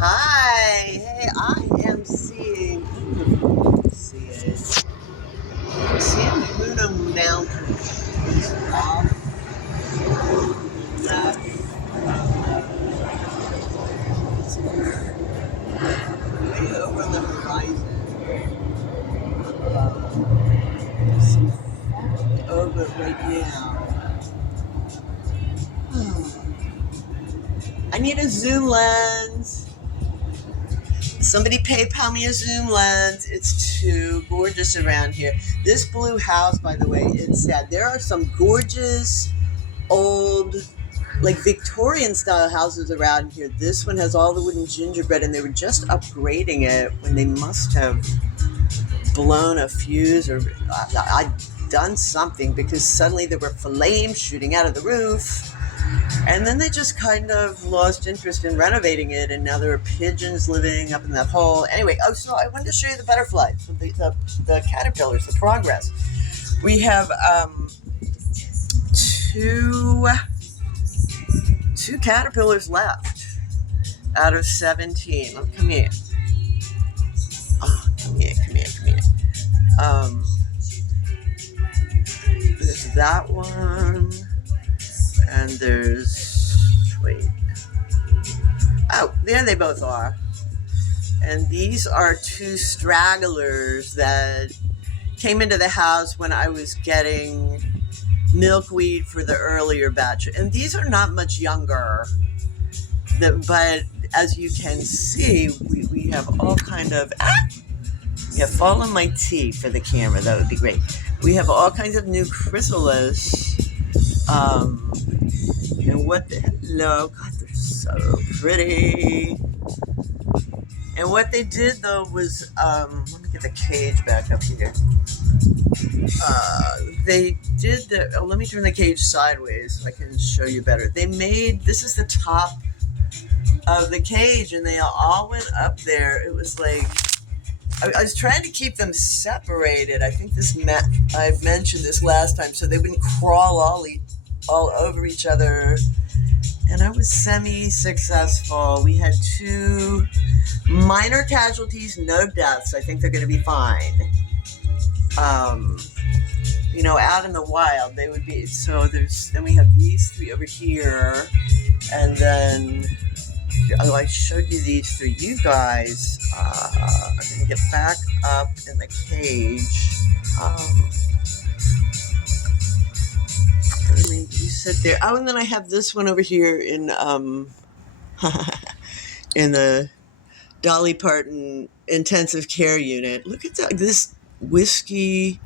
Hi. Hey, I am seeing. See it. I'm seeing Bruno Mountain is off left. Way over the horizon. There's some fog over it right now. I need a zoom lens. Somebody PayPal me a zoom lens. It's too gorgeous around here. This blue house, by the way, it's sad. There are some gorgeous old, like Victorian style houses around here. This one has all the wooden gingerbread, and they were just upgrading it when they must have blown a fuse or I'd done something, because suddenly there were flames shooting out of the roof. And then they just kind of lost interest in renovating it, and now there are pigeons living up in that hole. Anyway, so I wanted to show you the butterflies, the caterpillars, the progress. We have two caterpillars left out of 17. Oh, come here. Oh, come here. There's that one. And wait. Oh, there they both are. And these are two stragglers that came into the house when I was getting milkweed for the earlier batch. And these are not much younger. But as you can see, we have all kind of... Yeah, follow my tea for the camera. That would be great. We have all kinds of new chrysalis. And hello, God, they're so pretty. And what they did, though, was, let me get the cage back up here. Let me turn the cage sideways so I can show you better. This is the top of the cage, and they all went up there. It was like, I was trying to keep them separated. I think I've mentioned this last time, so they wouldn't crawl all over each other, and I was semi-successful. We had 2 minor casualties, no deaths. I think they're going to be fine. Out in the wild, they would be. So then we have these 3 over here, and then I showed you these for you guys. I'm going to get back up in the cage. You sit there. Oh, and then I have this one over here in in the Dolly Parton intensive care unit. Look at that. This whiskey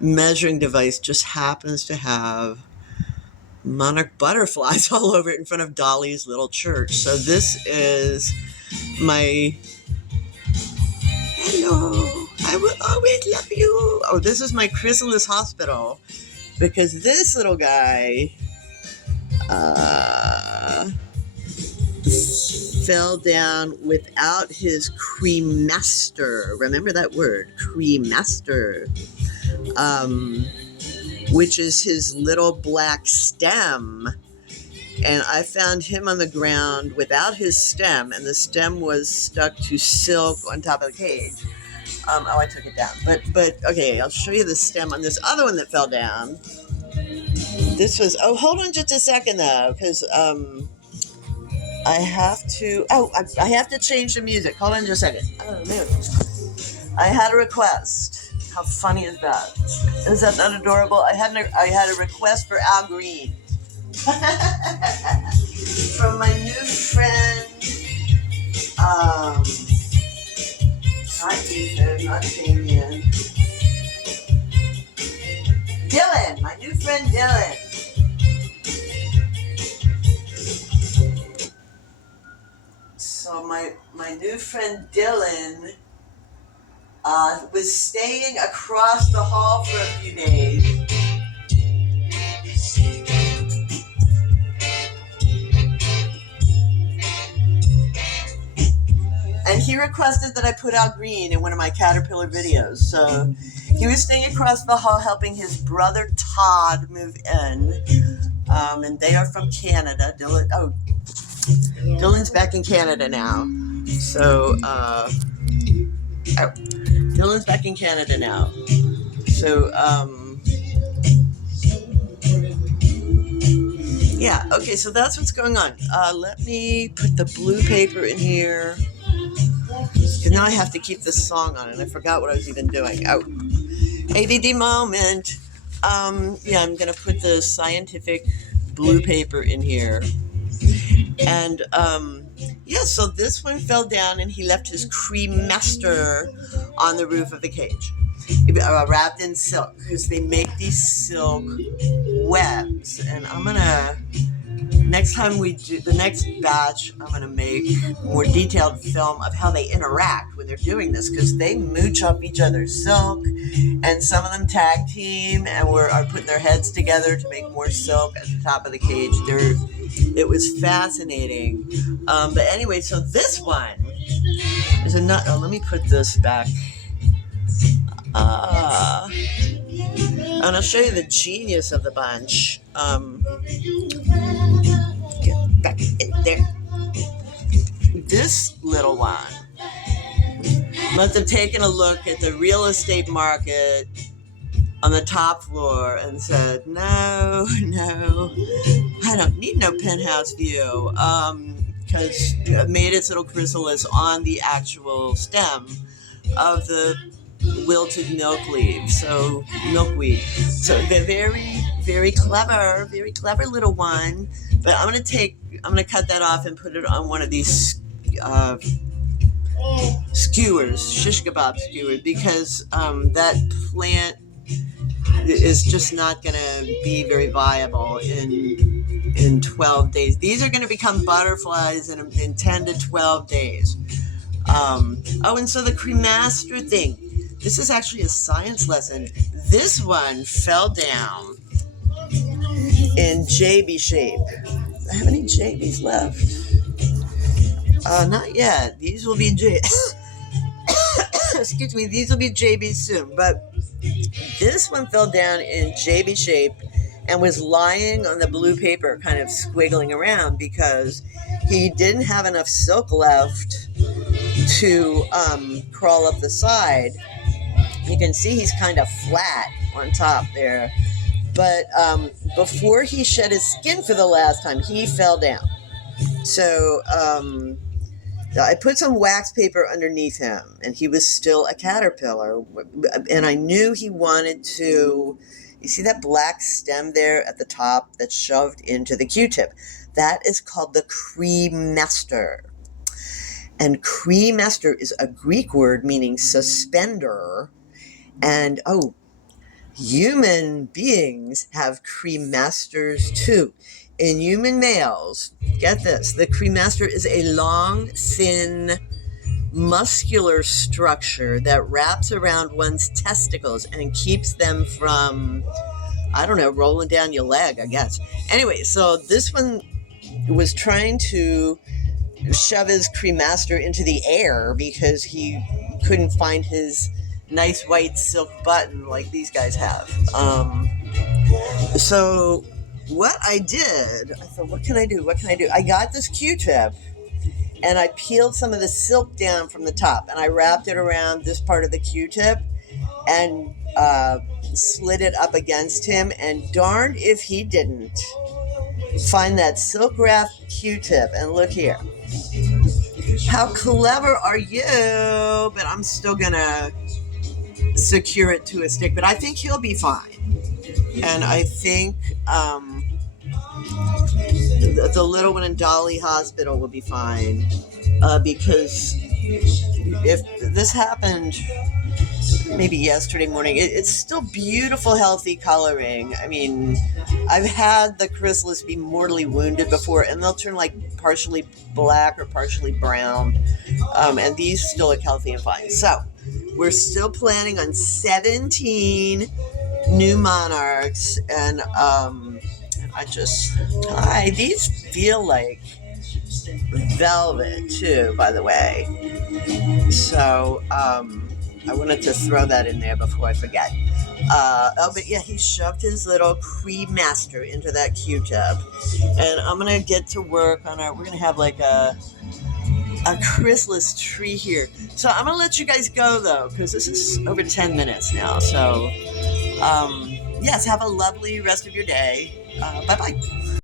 measuring device just happens to have monarch butterflies all over it in front of Dolly's little church. So this is my... Hello, I will always love you. Oh, this is my chrysalis hospital, because this little guy fell down without his 𝒄𝒓𝒆𝒎𝒂𝒔𝒕𝒆𝒓. Remember that word, 𝒄𝒓𝒆𝒎𝒂𝒔𝒕𝒆𝒓, which is his little black stem. And I found him on the ground without his stem, and the stem was stuck to silk on top of the cage. I took it down. But okay, I'll show you the stem on this other one that fell down. This was... Oh, hold on just a second, though, because I have to... Oh, I have to change the music. Hold on just a second. Oh, no. I had a request. How funny is that? Is that not adorable? I had a request for Al Green. From my new friend, not Ethan, not Damien. Dylan, my new friend Dylan. So my new friend Dylan was staying across the hall for a few days. And he requested that I put out green in one of my caterpillar videos. So he was staying across the hall helping his brother Todd move in. And they are from Canada. Dylan's back in Canada now. So, Dylan's back in Canada now. So, yeah, okay, so that's what's going on. Let me put the blue paper in here. Because now I have to keep this song on, and I forgot what I was even doing. Oh, ADD moment. Yeah, I'm going to put the scientific blue paper in here. And, yeah, so this one fell down, and he left his cremaster on the roof of the cage, wrapped in silk, because they make these silk webs. And I'm going to... Next time we do the next batch, I'm going to make more detailed film of how they interact when they're doing this, because they mooch off each other's silk, and some of them tag team and are putting their heads together to make more silk at the top of the cage. It was fascinating. But anyway, so this one is a nut. Oh, let me put this back. And I'll show you the genius of the bunch. Get back in there. This little one must have taken a look at the real estate market on the top floor and said, no, I don't need no penthouse view, because it made its little chrysalis on the actual stem of the wilted milkweed. So they're very, very clever little one. But I'm gonna cut that off and put it on one of these skewers, shish kebab skewers, because that plant is just not gonna be very viable in 12 days. These are gonna become butterflies in 10 to 12 days. And so the cremaster thing. This is actually a science lesson. This one fell down in JB shape. Do I have any JBs left? Not yet. These will be excuse me, these will be JBs soon. But this one fell down in JB shape and was lying on the blue paper, kind of squiggling around, because he didn't have enough silk left to crawl up the side. You can see he's kind of flat on top there. But before he shed his skin for the last time, he fell down. So I put some wax paper underneath him, and he was still a caterpillar. And I knew he wanted to... You see that black stem there at the top that's shoved into the Q-tip? That is called the cremaster. And cremaster is a Greek word meaning suspender. And, human beings have cremasters too. In human males, get this, the cremaster is a long, thin, muscular structure that wraps around one's testicles and keeps them from, rolling down your leg, I guess. Anyway, so this one was trying to shove his cremaster into the air because he couldn't find his nice white silk button like these guys have. So what I did, I thought, what can I do? I got this Q-tip and I peeled some of the silk down from the top and I wrapped it around this part of the Q-tip and slid it up against him, and darned if he didn't find that silk wrapped Q-tip. And look here. How clever are you? But I'm still gonna secure it to a stick, but I think he'll be fine. And I think the little one in Dolly Hospital will be fine, because if this happened maybe yesterday morning, it's still beautiful, healthy coloring. I mean, I've had the chrysalis be mortally wounded before, and they'll turn like partially black or partially brown, and these still look healthy and fine. So we're still planning on 17 new monarchs, and these feel like velvet too, by the way. So I wanted to throw that in there before I forget. But yeah, he shoved his little cremaster into that Q-tip, and I'm gonna get to work on we're gonna have like a a chrysalis tree here. So I'm gonna let you guys go though, because this is over 10 minutes now. So yes, have a lovely rest of your day. Bye bye.